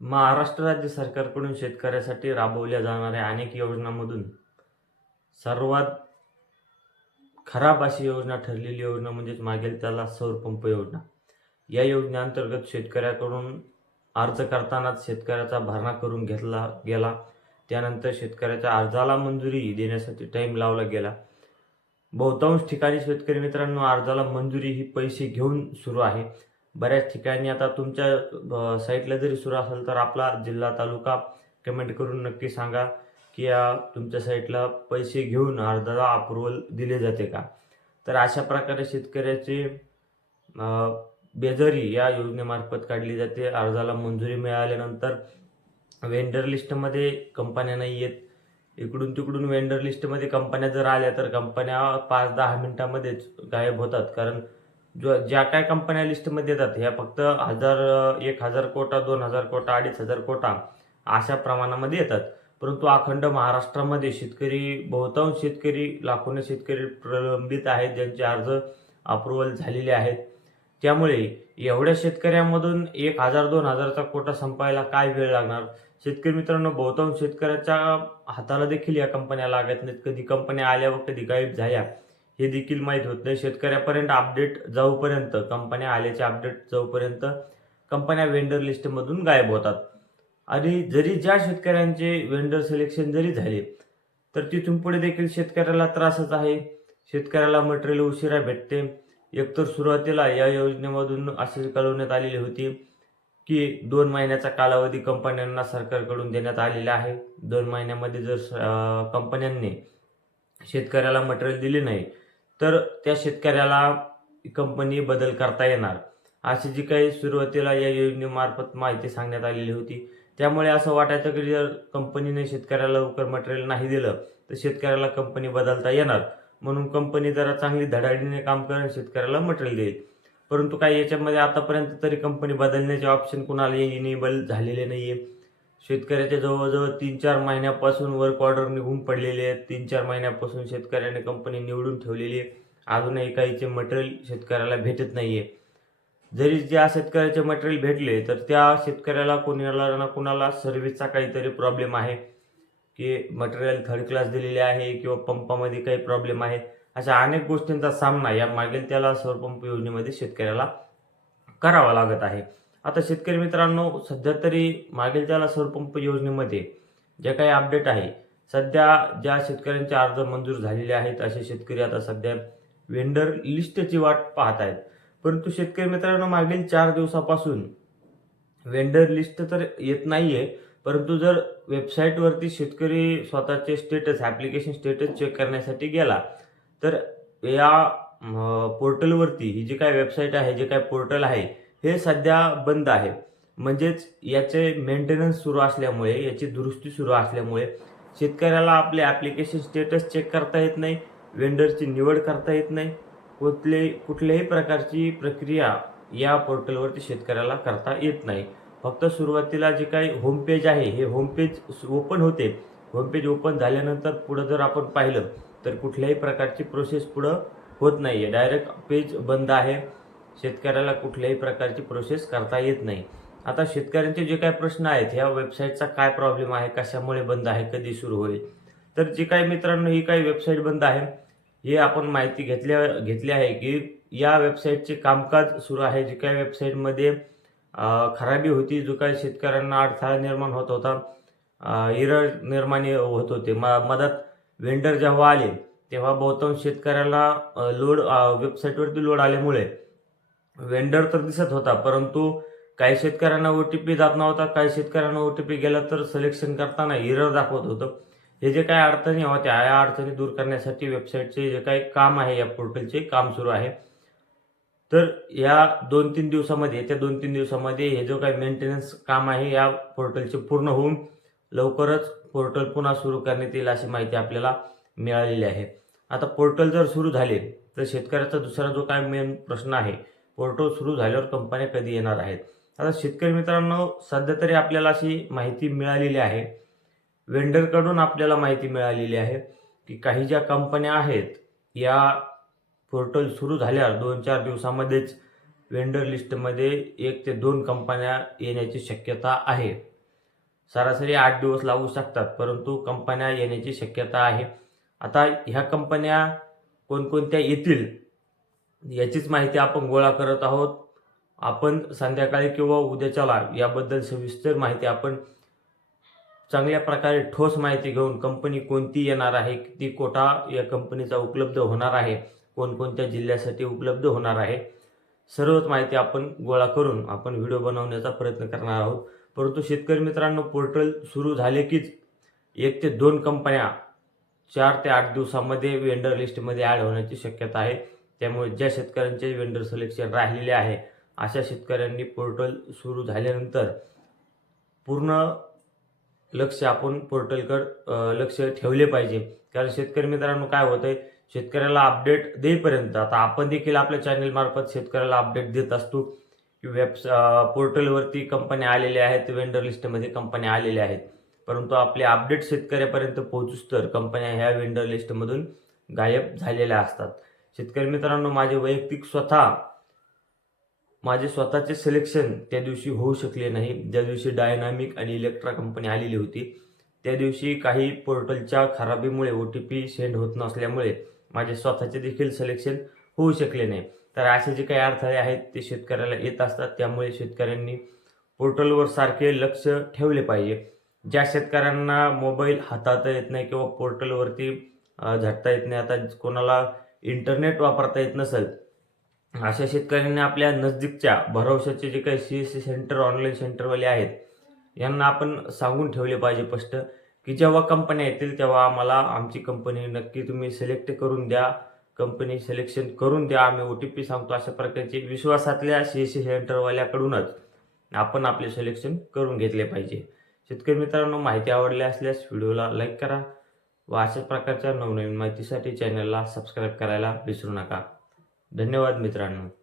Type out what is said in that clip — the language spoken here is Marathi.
महाराष्ट्र राज्य सरकारकडून शेतकऱ्यासाठी राबवल्या जाणाऱ्या अनेक योजनांमधून सर्वात खराब अशी योजना ठरलेली योजना म्हणजेच मागेल त्याला सौर पंप योजना. या योजनेअंतर्गत शेतकऱ्याकडून अर्ज करतानाच शेतकऱ्याचा भरणा करून घेतला गेला. त्यानंतर शेतकऱ्याच्या अर्जाला मंजुरी देण्यासाठी टाईम लावला गेला. बहुतांश ठिकाणी शेतकरी मित्रांनो अर्जाला मंजुरी ही पैसे घेऊन सुरू आहे. बऱ्याच ठिकाणी आता तुमच्या साईटला जरी सुरू असेल तर आपला जिल्हा तालुका कमेंट करून नक्की सांगा की या तुमच्या साईटला पैसे घेऊन अर्जाला अप्रुव्हल दिले जाते का? तर अशा प्रकारे शेतकऱ्याचे बेजारी या योजनेमार्फत काढली जाते. अर्जाला मंजुरी मिळाल्यानंतर वेंडर लिस्टमध्ये कंपन्या नाही आहेत इकडून तिकडून वेंडर लिस्टमध्ये कंपन्या जर आल्या तर कंपन्या पाच दहा मिनिटामध्येच गायब होतात. कारण ज्या काय कंपन्या लिस्टमध्ये येतात ह्या फक्त हजार एक हजार कोटा दोन हजार कोटा अडीच हजार कोटा अशा प्रमाणामध्ये येतात. परंतु अखंड महाराष्ट्रामध्ये शेतकरी बहुतांश शेतकरी लाखोने शेतकरी प्रलंबित आहेत ज्यांचे अर्ज अप्रुव्हल झालेले आहेत. त्यामुळे एवढ्या शेतकऱ्यांमधून एक हजार दोन हजारचा कोटा संपायला काय वेळ लागणार? शेतकरी मित्रांनो बहुतांश शेतकऱ्याच्या हाताला देखील या कंपन्या लागत नाहीत. कधी कंपन्या आल्या व कधी गायब झाल्या. हे देखील माहीत होत नाही. शेतकऱ्यापर्यंत अपडेट जाऊपर्यंत कंपन्या आल्याचे अपडेट जाऊपर्यंत कंपन्या वेंडर लिस्टमधून गायब होतात. आणि जरी ज्या शेतकऱ्यांचे वेंडर सिलेक्शन जरी झाले तर तिथून पुढे देखील शेतकऱ्याला त्रासच आहे. शेतकऱ्याला मटेरियल उशिरा भेटते. एकतर सुरुवातीला या योजनेमधून असे कळवण्यात आलेली होती की दोन महिन्याचा कालावधी कंपन्यांना सरकारकडून देण्यात आलेला आहे. दोन महिन्यामध्ये जर कंपन्यांनी शेतकऱ्याला मटेरियल दिले नाही तर त्या शेतकऱ्याला कंपनी बदल करता येणार. अशी जी काही सुरुवातीला या योजनेमार्फत माहिती सांगण्यात आलेली होती त्यामुळे असं वाटायचं की जर कंपनीने शेतकऱ्याला लवकर मटेरियल नाही दिलं तर शेतकऱ्याला कंपनी बदलता येणार. म्हणून कंपनी जरा चांगली धडाडीने काम करून शेतकऱ्याला मटेरियल देईल. परंतु काही याच्यामध्ये आतापर्यंत तरी कंपनी बदलण्याचे ऑप्शन कुणाला इनेबल झालेले नाही आहे शेतकऱ्याच्या जवळजवळ तीन चार महिन्यापासून वर्क ऑर्डर निघून पडलेले आहेत. तीन चार महिन्यापासून शेतकऱ्याने कंपनी निवडून ठेवलेली आहे. अजूनही काहीचे मटेरियल शेतकऱ्याला भेटत नाही आहे जरी ज्या शेतकऱ्याचे मटेरियल भेटले तर त्या शेतकऱ्याला कोणाला ना कुणाला सर्व्हिसचा काहीतरी प्रॉब्लेम आहे. की मटेरियल थर्ड क्लास दिलेले आहे किंवा पंपामध्ये काही प्रॉब्लेम आहे. अशा अनेक गोष्टींचा सामना या मागील त्याला सौरपंप योजनेमध्ये शेतकऱ्याला करावा लागत आहे. आता शेतकरी मित्रांनो सध्या तरी मागील त्याला सौरपंप योजनेमध्ये जे काही अपडेट आहे सध्या ज्या शेतकऱ्यांचे अर्ज मंजूर झालेले आहेत असे शेतकरी आता सध्या वेंडर लिस्टची वाट पाहत आहेत परंतु शेतकरी मित्रांनो मागील चार दिवसापासून वेंडर लिस्ट तर येत नाही आहे परंतु जर वेबसाईटवरती शेतकरी स्वतःचे स्टेटस ॲप्लिकेशन स्टेटस चेक करण्यासाठी गेला तर या पोर्टलवरती ही जी काय वेबसाईट आहे जे काय पोर्टल आहे हे सध्या बंद आहे. म्हणजेच याचे मेंटेनन्स सुरू असल्यामुळे याची दुरुस्ती सुरू असल्यामुळे शेतकऱ्याला आपले ॲप्लिकेशन स्टेटस चेक करता येत नाही वेंडरची निवड करता येत नाही. कुठले कुठल्याही प्रकारची प्रक्रिया या पोर्टलवरती शेतकऱ्याला करता येत नाही. फक्त सुरुवातीला जे काही होमपेज आहे हे होमपेज ओपन होते. होमपेज ओपन झाल्यानंतर पुढं जर आपण पाहिलं तर कुठल्याही प्रकारची प्रोसेस पुढं होत नाही आहे डायरेक्ट पेज बंद आहे. शेतकऱ्याला कुठल्याही प्रकारची प्रोसेस करता येत नाही. आता शेतकऱ्यांचे जे काही प्रश्न आहेत ह्या वेबसाईटचा काय प्रॉब्लेम आहे कशामुळे बंद आहे कधी सुरू होईल? तर जे काही मित्रांनो ही काही वेबसाईट बंद आहे. हे आपण माहिती घेतल्या घेतली आहे की या वेबसाईटचे कामकाज सुरू आहे. जे काही वेबसाईटमध्ये खराबी होती जो काही शेतकऱ्यांना अडथळा निर्माण होत होता इरर निर्माण होत होते. म मदत वेंडर जेव्हा आले तेव्हा बहुतांश शेतकऱ्याला लोड वेबसाईटवरती लोड आल्यामुळे वेंडर तर दिसत होता परंतु काही शेतकऱ्यांना ओ टी पी जात नव्हता काही शेतकऱ्यांना ओ टी पी गेला तर सिलेक्शन करताना इरर दाखवत होतं. हे जे काही अडचणी होत्या या अडचणी दूर करण्यासाठी वेबसाईटचे जे काही काम आहे या पोर्टलचे काम सुरू आहे. तर या दोन तीन दिवसामध्ये येत्या दोन तीन दिवसामध्ये हे जो काही मेंटेनन्स काम आहे या पोर्टलचे पूर्ण होऊन लवकरच पोर्टल पुन्हा सुरू करण्यात येईल अशी माहिती आपल्याला मिळालेली आहे. आता पोर्टल जर सुरू झाले तर शेतकऱ्याचा दुसरा जो काय मेन प्रश्न आहे पोर्टल सुरू झाल्यावर कंपन्या कधी येणार आहेत? आता शेतकरी मित्रांनो सध्या तरी आपल्याला अशी माहिती मिळालेली आहे. वेंडरकडून आपल्याला माहिती मिळालेली आहे की काही ज्या कंपन्या आहेत या पोर्टल सुरू झाल्यावर दोन चार दिवसामध्येच वेंडर लिस्टमध्ये एक ते दोन कंपन्या येण्याची शक्यता आहे. सरासरी आठ दिवस लागू शकतात परंतु कंपन्या येण्याची शक्यता आहे. आता ह्या कंपन्या कोणकोणत्या येतील याचीच माहिती आपण गोळा करत आहोत. आपण संध्याकाळी किंवा उद्याच्याला याबद्दल सविस्तर माहिती आपण चांगल्या प्रकारे ठोस माहिती घेऊन कंपनी कोणती येणार आहे किती कोटा या कंपनीचा उपलब्ध होणार आहे कोणकोणत्या जिल्ह्यासाठी उपलब्ध होणार आहे सर्वच माहिती आपण गोळा करून आपण व्हिडिओ बनवण्याचा प्रयत्न करणार आहोत. परंतु शेतकरी मित्रांनो पोर्टल सुरू झाले कीच एक ते दोन कंपन्या चार ते आठ दिवसामध्ये वेंडर लिस्टमध्ये ॲड होण्याची शक्यता आहे. त्यामुळे ज्या शेतकऱ्यांचे वेंडर सिलेक्शन राहिलेले आहे अशा शेतकऱ्यांनी पोर्टल सुरू झाल्यानंतर पूर्ण लक्ष आपण पोर्टलकडं लक्ष ठेवले पाहिजे. कारण शेतकरी मित्रांनो काय होतंय? शेतकऱ्याला अपडेट देईपर्यंत आता आपण देखील आपल्या चॅनेलमार्फत शेतकऱ्याला अपडेट देत असतो. की वेब पोर्टलवरती कंपन्या आलेल्या आहेत वेंडर लिस्टमध्ये कंपन्या आलेल्या आहेत. परंतु आपले अपडेट शेतकऱ्यापर्यंत पोहोचूच तर कंपन्या ह्या वेंडर लिस्टमधून गायब झालेल्या असतात. शेतकरी मित्रांनो माझे वैयक्तिक स्वतः माझे स्वतःचे सिलेक्शन त्या दिवशी होऊ शकले नाही. ज्या दिवशी डायनामिक आणि इलेक्ट्रा कंपनी आलेली होती त्या दिवशी काही पोर्टलच्या खराबीमुळे ओ टी पी सेंड होत नसल्यामुळे माझे स्वतःचे देखील सिलेक्शन होऊ शकले नाही. तर असे जे काही अडथळे आहेत ते शेतकऱ्याला येत असतात. त्यामुळे शेतकऱ्यांनी पोर्टलवर सारखे लक्ष ठेवले पाहिजे. ज्या शेतकऱ्यांना मोबाईल हाताळता येत नाही किंवा पोर्टलवरती झटता येत नाही आता कोणाला इंटरनेट वापरता येत नसेल. अशा शेतकऱ्यांनी आपल्या नजदीकच्या भरवशाचे जे काही C S C center online सेंटरवाले आहेत यांना आपण सांगून ठेवले पाहिजे स्पष्ट की जेव्हा कंपन्या येतील तेव्हा आम्हाला आमची कंपनी नक्की तुम्ही सिलेक्ट करून द्या. कंपनी सिलेक्शन करून द्या. आम्ही ओ टी पी सांगतो अशा प्रकारचे विश्वासातल्या सी एस सी सेंटरवाल्याकडूनच आपण आपले सिलेक्शन करून घेतले पाहिजे. शेतकरी मित्रांनो माहिती आवडली असल्यास व्हिडिओला लाईक करा. व अशाच प्रकारच्या नवनवीन माहितीसाठी चॅनलला सबस्क्राईब करायला विसरू नका. धन्यवाद मित्रांनो.